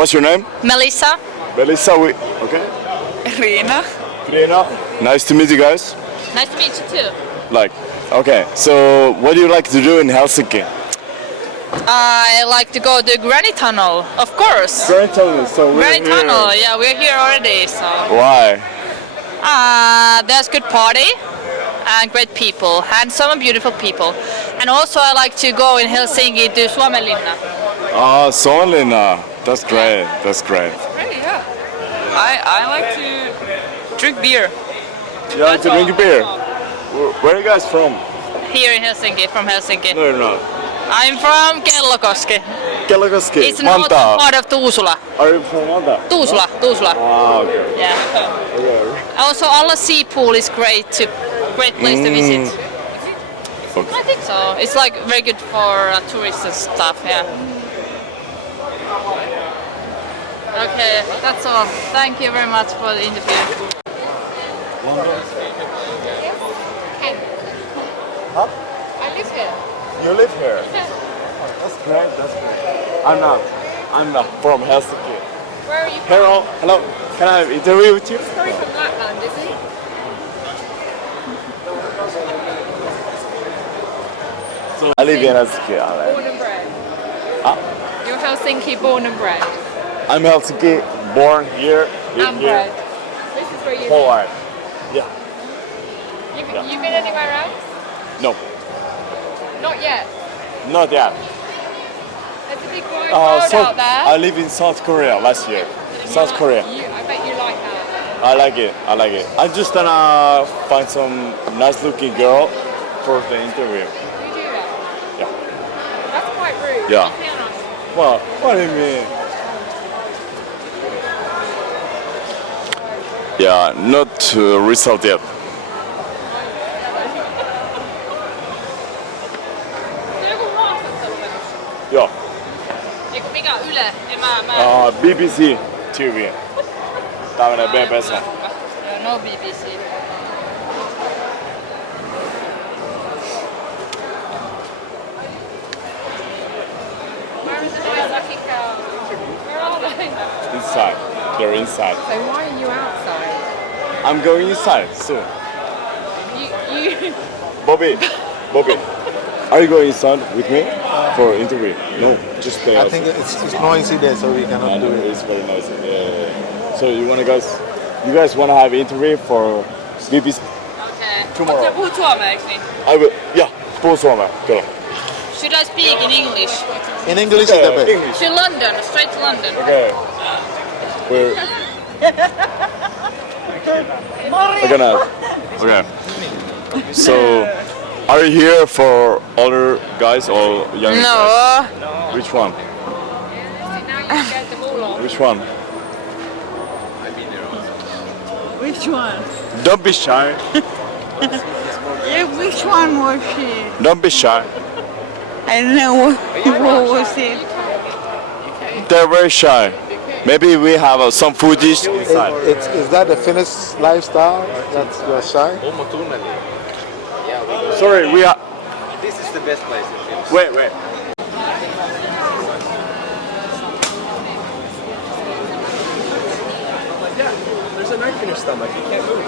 What's your name? Melissa. Melissa. Okay. Riina. Riina. Nice to meet you guys. Nice to meet you too. Okay. So, what do you like to do in Helsinki? I like to go to Granny Tunnel, of course. Granny Tunnel. So we're Granny here. Tunnel, yeah, we're here already. So. Why? There's good party and great people and some beautiful people. And also I like to go in Helsinki to Suomenlinna. Suomenlinna. That's great. That's great. Great, yeah. I like to drink beer. You like to drink beer? Where are you guys from? Here in Helsinki, from Helsinki. No, you're not. I'm from Kellokoski. Kellokoski. It's not part of Tuusula. Are you from Vantaa? Tuusula. Okay. Yeah. Okay. Also, Alla Sea Pool is great place to visit. Okay. I think so. It's like very good for tourists and stuff. Yeah. Okay, that's all. Thank you very much for the interview. Huh? I live here. You live here? That's great. That's great. I'm not from Helsinki. Where are you from? Hello. Can I have an interview with you? He's probably from Lapland, is he? So I live in Helsinki. Born and bred. Huh? You're Helsinki born and bred. I'm Helsinki, born here, live And here. bred. This is where you Whole live. life. Yeah. You been anywhere else? No, Not yet. not yet. There's a big wide world out there. I live in South Korea last year. South Korea. I bet you like that. I like it. I'm just gonna find some nice looking girl for the interview. You do that? Yeah. That's quite rude. Yeah. Let's be honest. Well, what do you mean? Yeah, not result yet. Joku haastattelu menossa. Joo. Eiku mikä Yle? Mä... BBC TV. Tää menee BBC. No BBC. Where is the nice lucky cow? Where are they? Inside. They're inside. So why are you outside? I'm going inside soon. You... Bobby. Are you going inside with me for interview? No, just stay I outside. think it's noisy there, so we cannot do it. It's very noisy. Yeah. So you guys wanna have interview for BBC Okay. tomorrow? Sä puhut suomeeksi niin? I will. Yeah, puhun suomea, kyllä. Should I speak in English? In English is the best. English. To London, straight to London. Okay. Okay. So, are you here for older guys or young guys? No. Which one? Which one? Which one? Don't be shy. Yeah, which one was she? Don't be shy. I don't know what was it. They're very shy. Maybe we have some footage inside. Is that the Finnish lifestyle? That's you're shy? Sorry, we are. This is the best place in Finland. Wait. Yeah, there's a knife in your stomach. You can't move.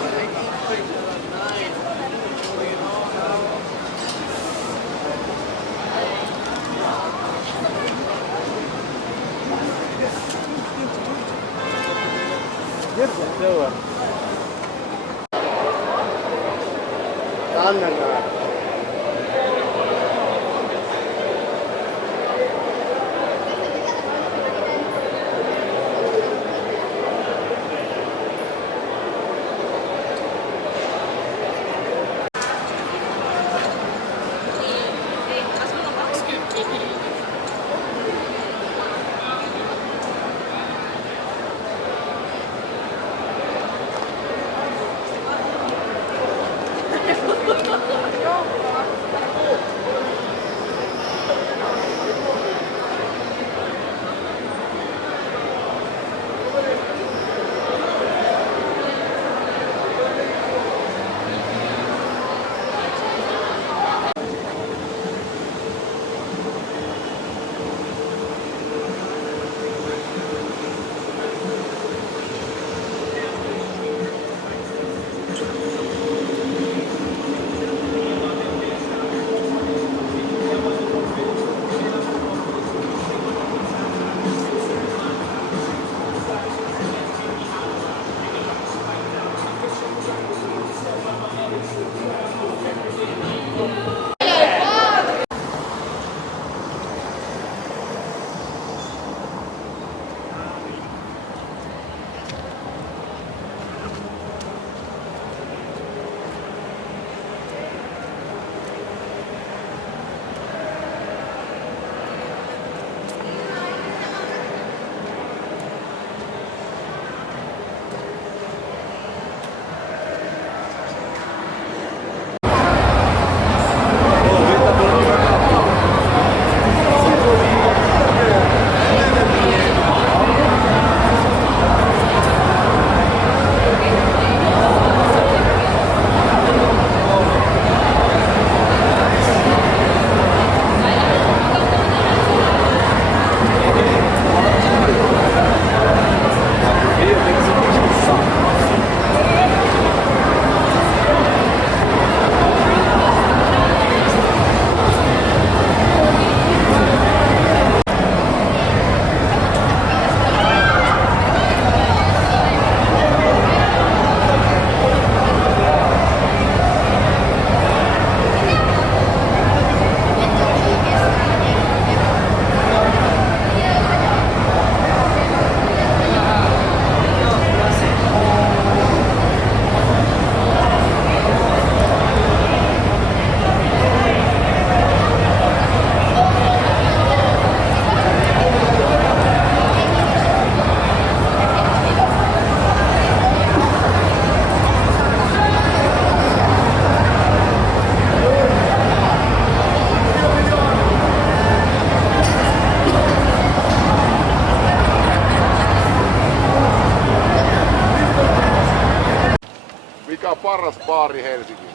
paras baari Helsingissä?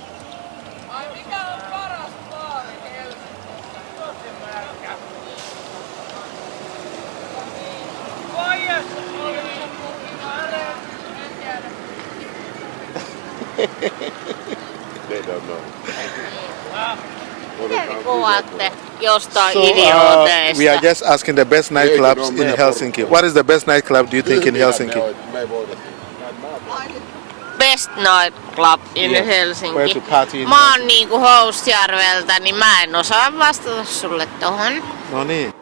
They don't know. Mitä te kuvaatte jostain So, idiooteista? we are just asking the best nightclubs in Helsinki. What is the best nightclub do you think in Helsinki? Best nightclub in Yes. Where Helsinki. to party in Mä oon niinku Housjärveltä, niin mä en osaa vastata sulle tohon. No niin.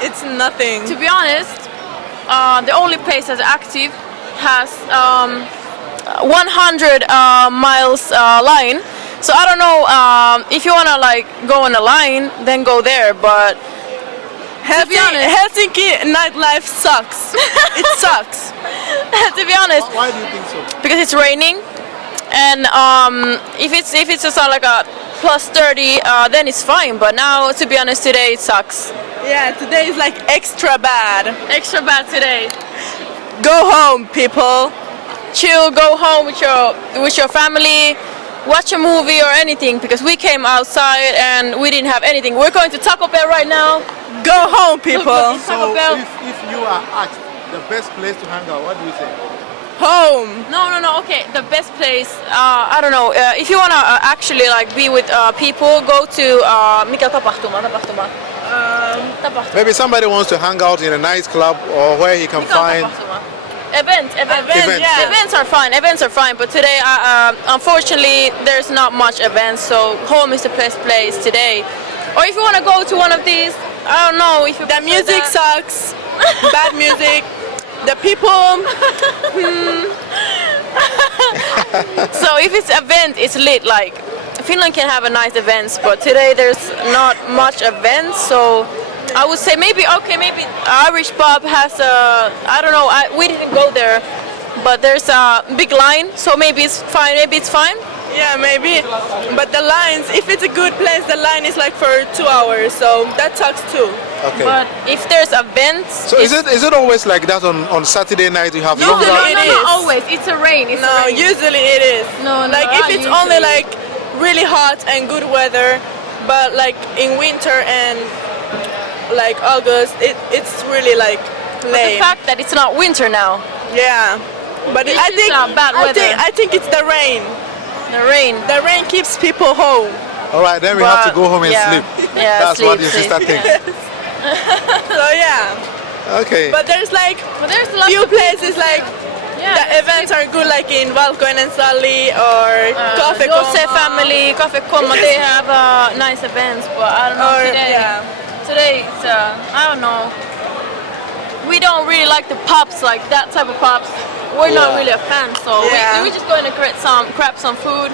It's nothing. To be honest, the only place that's active has 100 miles line. So I don't know if you wanna like go on a line, then go there. But to be honest, Helsinki nightlife sucks. It sucks. to be honest, Why do you think so? because it's raining, and if it's just like a plus 30, then it's fine. But now, to be honest, today it sucks. Yeah, today is like extra bad. Extra bad today. Go home, people. Chill, go home with your family, watch a movie or anything, because we came outside and we didn't have anything. We're going to Taco Bell right now. Go home, people. Taco Bell. If you are asked the best place to hang out, what do you say? Home. No. Okay, the best place. I don't know. If you wanna actually like be with people, go to mikä tapahtuma. Maybe somebody wants to hang out in a nightclub or where he can find. Events. yeah. Events are fine. But today, unfortunately, there's not much events. So home is the best place today. Or if you wanna go to one of these, I don't know if you. The music sucks. Bad music. The people. So if it's event, it's lit. Like Finland can have a nice events, but today there's not much events. So I would say maybe Irish pub has a, I don't know. We didn't go there, but there's a big line. So maybe it's fine. Yeah, maybe. But the lines, if it's a good place, the line is like for 2 hours. So that sucks too. Okay. But if there's events, So is it always like that on Saturday night you have longer? Usually it is. not always. It's a rain. It's No, rain. usually it is. No, Like if not it's only usually. like really hot and good weather, but like in winter and like August, it's really like The lame. fact that it's not winter now, Yeah, but It's I just, think bad weather. I think it's the rain. the rain. The rain keeps people home. All right, then we have to But, go home and yeah. sleep. Yeah, That's sleep, what your sleep. sister thinks. So yeah, Okay. but there's like But there's lots few of places like yeah, the events are good, like in Valkoinen and Sally or Cafe Jose Coma. family, Cafe Coma, they have nice events, but I don't know Or, today. yeah. Today it's I don't know. We don't really like the pubs, like that type of pubs. We're not Yeah. really a fan, so Yeah. we're just going to grab some food